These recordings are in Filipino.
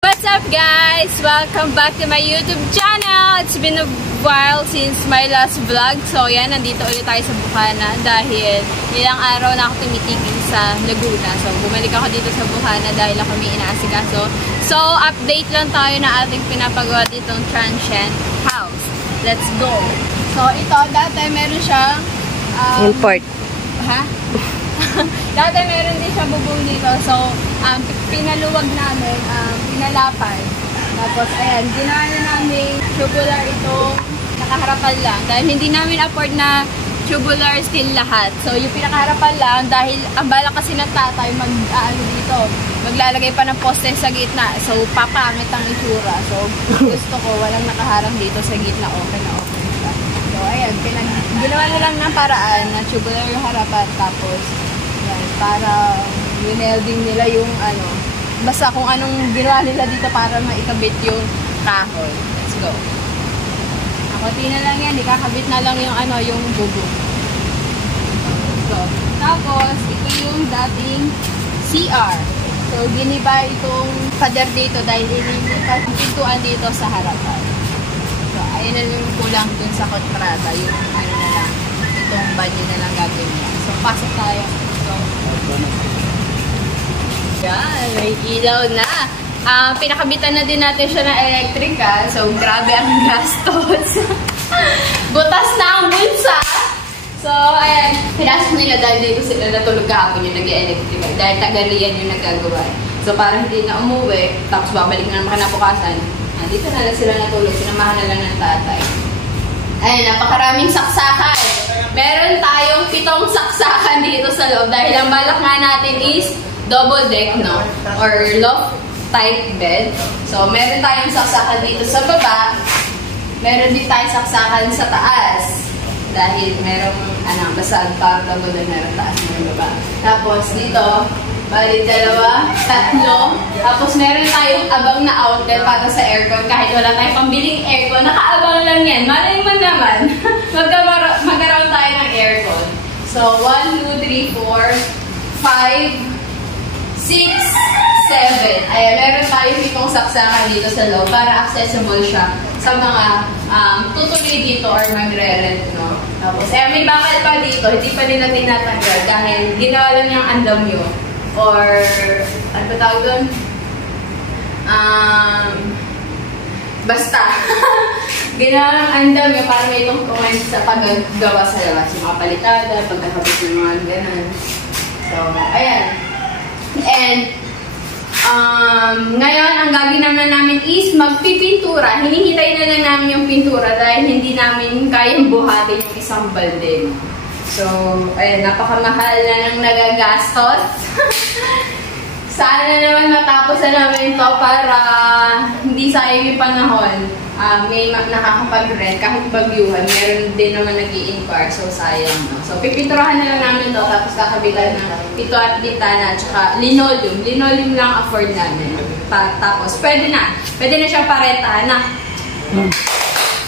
What's up guys? Welcome back to my YouTube channel. It's been a while since my last vlog. So yan, nandito ulit tayo sa Bukana dahil ilang araw na ako tumitigil sa Laguna. So bumalik ako dito sa Bukana dahil ako may inaasikaso. So update lang tayo na ating pinapagawa ditong transient house. Let's go! So ito, dati meron siyang import. Ha? Dati meron din siya bubong dito. So, pinaluwag namin, pinalapad. Tapos, ayan, ginawa na namin tubular itong nakaharapan lang. Dahil hindi namin afford na tubular still lahat. So, yung pinakaharapan lang, dahil ang balak kasi ng tatay dito, maglalagay pa ng poste sa gitna. So, papangit ang itsura. So, gusto ko, walang nakaharang dito sa gitna. Okay na okay siya. So, ayan, ginawa na lang ng paraan na tubular yung harapan. Tapos, para winelding nila yung basta kung anong ginawa nila dito para maikabit yung kahoy. Let's go. Kunti na lang yan, ikakabit na lang yung yung bubong. Let's go. Tapos ito yung dating CR. So giniba itong pader dito dahil inilipat yung pintuan dito sa harapan. So ayun na yung kulang dun sa kontrata, yung na lang, itong banyo na lang gagawin niya. So pasok tayo. Yan, may ilaw na. Pinakabitan na din natin siya ng electrical. So, grabe ang gastos. Butas na ang bulsa. So, ayan. Pinasok nila dahil dito sila natulog kahapon yung nag-electrical. Dahil tagalian yung nagagawa. So, parang hindi na umuwi. Tapos, babalik na naman kinabukasan. Dito na lang sila natulog. Sinamahan na lang ng tatay. Ayan, napakaraming saksakan. Meron tayong 7 saksakan dito sa loob. Dahil ang balak nga natin is double deck, no? Or loft type bed. So, meron tayong saksakan dito sa baba. Meron din tayong saksakan sa taas. Dahil merong, basta parang double deck, meron taas, meron baba. Tapos dito, bali 2, 3. Tapos meron tayong abang na outlet para sa aircon. Kahit wala tayong pambiling aircon, nakaabang lang yan. Malay man naman, magkaroon tayo ng aircon. So, 1, 2, 3, 4, 5, 6, 7. Ayan, meron tayo 7 saksakan dito sa loob para accessible siya sa mga tutuloy dito or magre-rent, no? Tapos, may bakal pa dito. Hindi pa nila tinatanggal dahil ginawa lang niyang andamyo. Or, ano ba tawag doon? Basta. Ginawa lang andamyo para may comment sa paggawa sa labas. Yung mga palitada, pagkakabit ng mga ganun. So, ayan. And, ngayon, ang gagawin naman namin is magpipintura. Hinihintay na lang namin yung pintura dahil hindi namin kayang buhatin yung isang balde. So, ayan, napakamahal na nang nagagastos. Sana naman matapos na namin ito para hindi sayang yung panahon. May nakakapag-rent, kahit bagyuhan, meron din naman nag-i-inquire, so sayang, no? So, pipinturahan na lang namin ito, tapos kakabitan ng pito at ditana, at saka linoleum. Linoleum lang afford namin. Tapos, pwede na siyang parentahan na.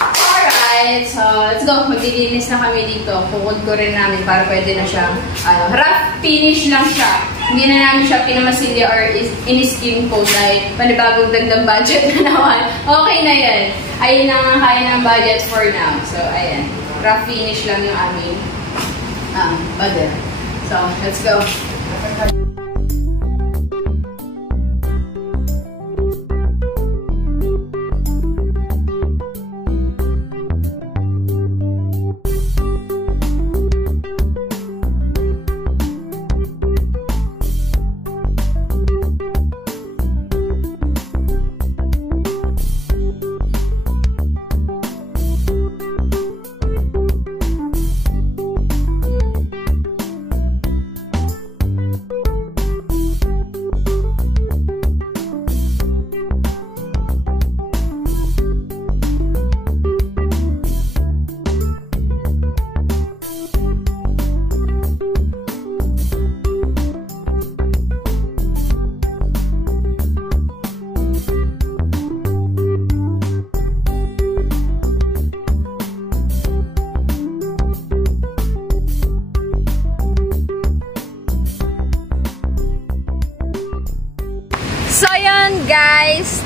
Alright, so let's go. Maglilinis na kami dito. Kukod ko rin namin para pwede na siyang rough finish lang siya. Hindi na namin siya pinamasilya or in-skin coat dahil panibagong dagdag budget na naman. Okay na yan. Ayun na nga kaya ng budget for now. So, ayan. Rough finish lang yung aming pader. So, let's go.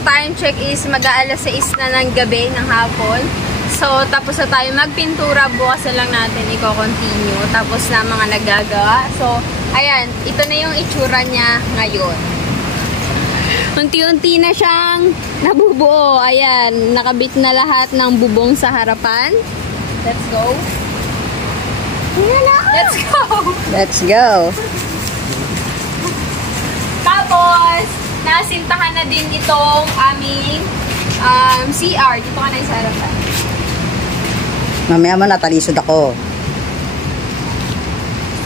time check is mag-aalas 6 na ng gabi ng hapon. So, tapos na tayo magpintura. Bukas na lang natin i-continue. Tapos na mga nagagawa. So, ayan. Ito na yung itsura niya ngayon. Unti-unti na siyang nabubuo. Ayan. Nakabit na lahat ng bubong sa harapan. Let's go. Let's go. Let's go. Tapos, nasintahan na din itong aming CR. Dito ka na yung sa harapan. Mamaya mo natalisod ako.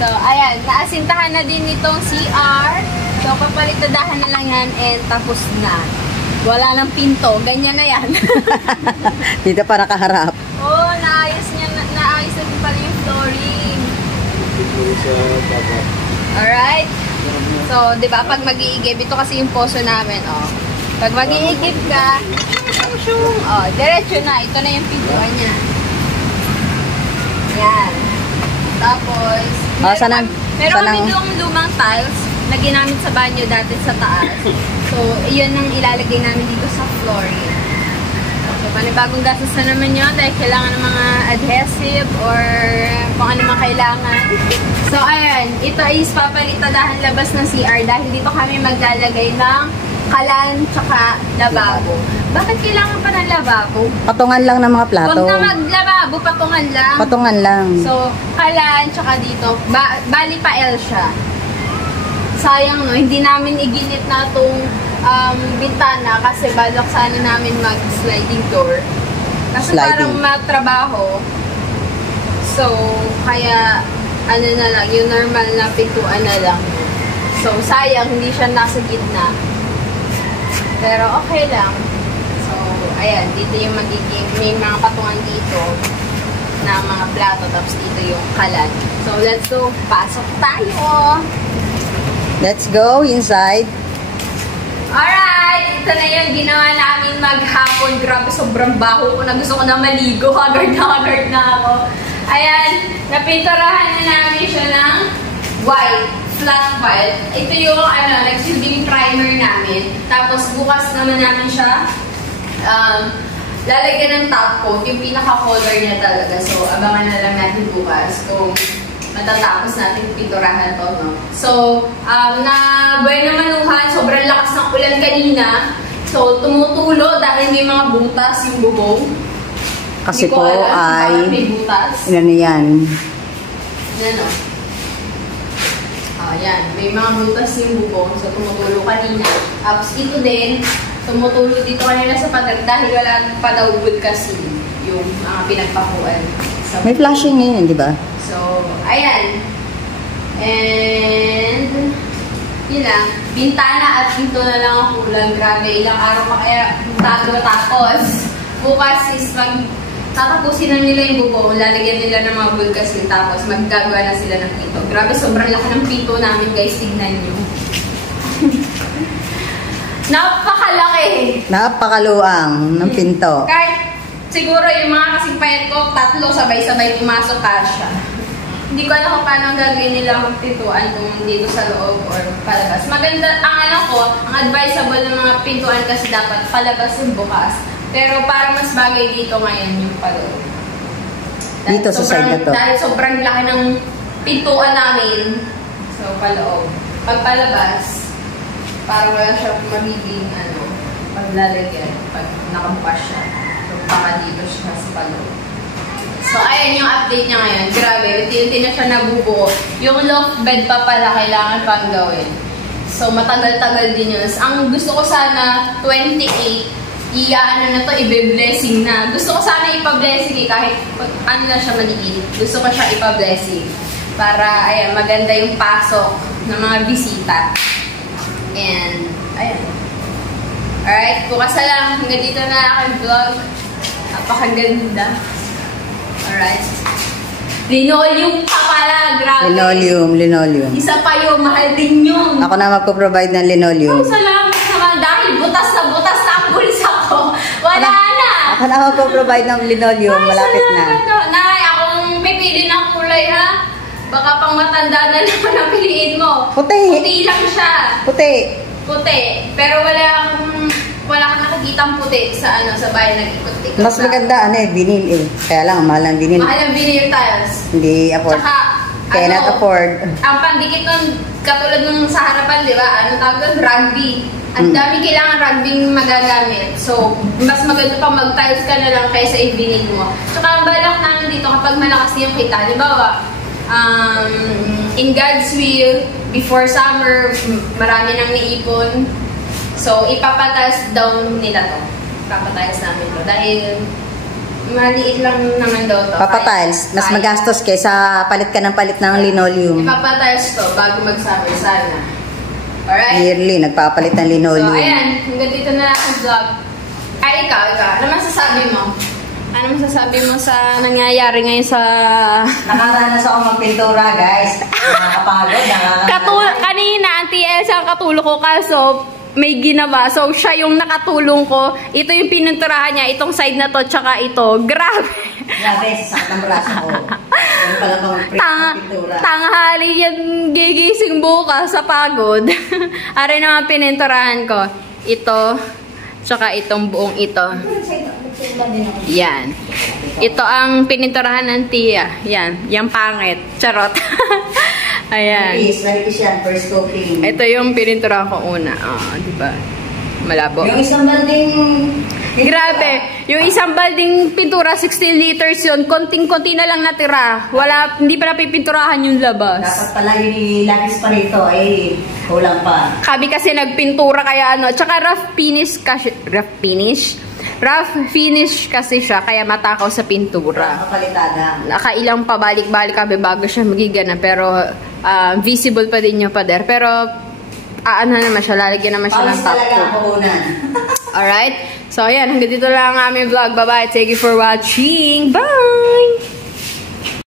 So, ayan. Naasintahan na din itong CR. So, papalitadahan na lang yan and tapos na. Wala nang pinto. Ganyan na yan. Dito pa nakaharap. Oh, naayos niya. Naayos na din pala yung flooring. Alright. So, di ba, pag mag-iigib, ito kasi yung poso namin, oh. Pag mag-iigib ka, oh, diretso na. Ito na yung pintuan niya. Yan. Tapos, meron kami yung lumang tiles na ginamit sa banyo dati sa taas. So, yun ang ilalagay namin dito sa flooring. So, panibagong gastos na naman yun dahil kailangan ng mga adhesive or kung ano mga kailangan. So, ayan. Ito is papalitadahan labas ng CR dahil dito kami maglalagay ng kalan tsaka lababo. Bakit kailangan pa ng lababo? Patungan lang ng mga plato. Huwag na maglababo, patungan lang. Patungan lang. So, kalan tsaka dito, bali pa L siya. Sayang no, hindi namin iginit na itong bintana kasi balak sana namin mag-sliding door. Kasi parang matrabaho. So, kaya ano na lang, yung normal na pintuan na lang. So, sayang, hindi siya nasa gitna. Pero okay lang. So, ayan, dito yung magiging, may mga patungan dito na mga plato, tapos dito yung kalan. So, let's go. Pasok tayo! Let's go inside. Alright! Ito na yung ginawa namin maghapon. Grabe, sobrang baho ko na. Gusto ko na maligo. Haggard na ako. Ayan, napinturahan na namin siya ng white. Flat white. Ito yung nagsilbing primer namin. Tapos bukas naman namin siya lalagyan ng top coat, yung pinaka-color niya talaga. So, abangan na lang natin bukas kung matatapos natin pinturahan to, no? So, na buwan manuhan, sobrang lakas ng ulan kanina. So, tumutulo dahil may mga butas yung bubong. Kasi po ay may butas. Ano yan? Ano? Ayan, may mga butas yung bubong. So, tumutulo kanina. Tapos, ito din, tumutulo dito kanina sa pader dahil wala pa daw wood kasi yung mga pinagpakuan. So, may flashing ngayon, di ba? So, ayan. And, yun lang. Bintana at pinto na lang ang kulang. Grabe, ilang araw pa kaya tapos. Bukas is tatapusin na nila yung bubong, lalagyan nila ng mga bulkasin, tapos maggagawa na sila ng pinto. Grabe, sobrang laki ng pinto namin, guys. Tignan nyo. Napakalaki! Napakaluang ng pinto. Kahit siguro yung mga kasing payat ko, 3 sabay-sabay pumasok kasya. Hindi ko alam kung paano ang gagawin nila magpintuan kung dito sa loob or palabas. Maganda, ang advisable ng mga pintuan kasi dapat palabas yung bukas. Pero para mas bagay dito ngayon yung paloob. Dito sa side na to. Dahil sobrang laki ng pintuan namin. So, paloob. Pag palabas, parang wala siya magiging paglalagyan pag nakabukas siya. So, baka dito siya sa paloob. So, ayan yung update niya ngayon. Grabe, unti-unti na siya nabubuo. Yung loft bed pa pala kailangan pang gawin. So, matagal-tagal din yun. Ang gusto ko sana, 28, na to, ibe-blessing na. Gusto ko sana ipa-blessing kahit ano na siya maliit. Gusto ko siya ipa-blessing. Para, ayan, maganda yung pasok ng mga bisita. And, ayan. Alright, bukas na lang. Hanggang dito na aking vlog. Napakaganda. Alright. Linoleum pa pala, grabe. Linoleum. Isa pa yung mahal din yun. Ako na magpo-provide ng linoleum. Oh, salamat naman dahil butas na ang bulsa ko. Wala na. Ako na magpo-provide ng linoleum, malapit na. Nay, akong pipili ng kulay ha. Baka pang matanda na naman ang piliin mo. Puti. Puti lang siya. Puti. Pero wala kang nakikitang puti sa sa bahay nag-ikot-ikot. Mas maganda vinyl eh. Kaya lang, mahal ng vinyl. Mahal ang vinyl tiles. Hindi afford. Tsaka, Cannot afford. Ang pandikit nun, katulad nung sa harapan, di ba? Ano tawag doon? Rugby. Ang dami kailangan rugby magagamit. So, mas maganda pa mag-tiles ka na lang kaysa i-vinyl mo. Tsaka ang balak namin dito kapag malakas yung kita. Halimbawa, in God's will, before summer, marami nang naipon. So, ipapatiles down nila to. Ipapatiles namin to. Dahil, maliit lang naman daw to. Papatiles. Mas magastos kaysa palit ka ng palit ng linoleum. Ipapatiles to bago mag-summer sana. Alright? Yearly, nagpapalit ng linoleum. So, ayan. Hanggang dito na ang vlog. Ay, ikaw. Ano masasabi mo? Ano masasabi mo sa nangyayari ngayon sa... Nakaranas ako magpintura, guys. Nakakapagod. Kanina, Auntie Elsa ang katulong ko kaso may ginawa. So, siya yung nakatulong ko. Ito yung pininturahan niya. Itong side na to, tsaka ito. Grabe! Grabe, sasaktan mo braso ko. Yung pala bang pintura. Tanghali yan gigising bukas sa pagod. Are naman pininturahan ko. Ito, tsaka itong buong ito. Yan. Ito ang pininturahan ng tiya. Yan. Yung pangit. Charot. Ayan. Manipis yan. First coating. Ito yung pininturahan ko una. Diba? Malabo. Yung isang balding... Grabe. Yung isang balding pintura, 16 liters yun. Konting-konti na lang natira. Hindi pa napipinturahan yung labas. Dapat pala yung ilagis pa rito. Ay, kulang pa. Kami kasi nagpintura kaya Tsaka rough finish kasi siya, kaya matakaw sa pintura. Nakailang pabalik-balik kami bago siya magigana, pero visible pa din yung pader. Pero, ano naman siya, lalagyan naman siya ng top coat. Alright? So, ayan, hanggang dito lang ang aming vlog. Bye-bye. Thank you for watching. Bye!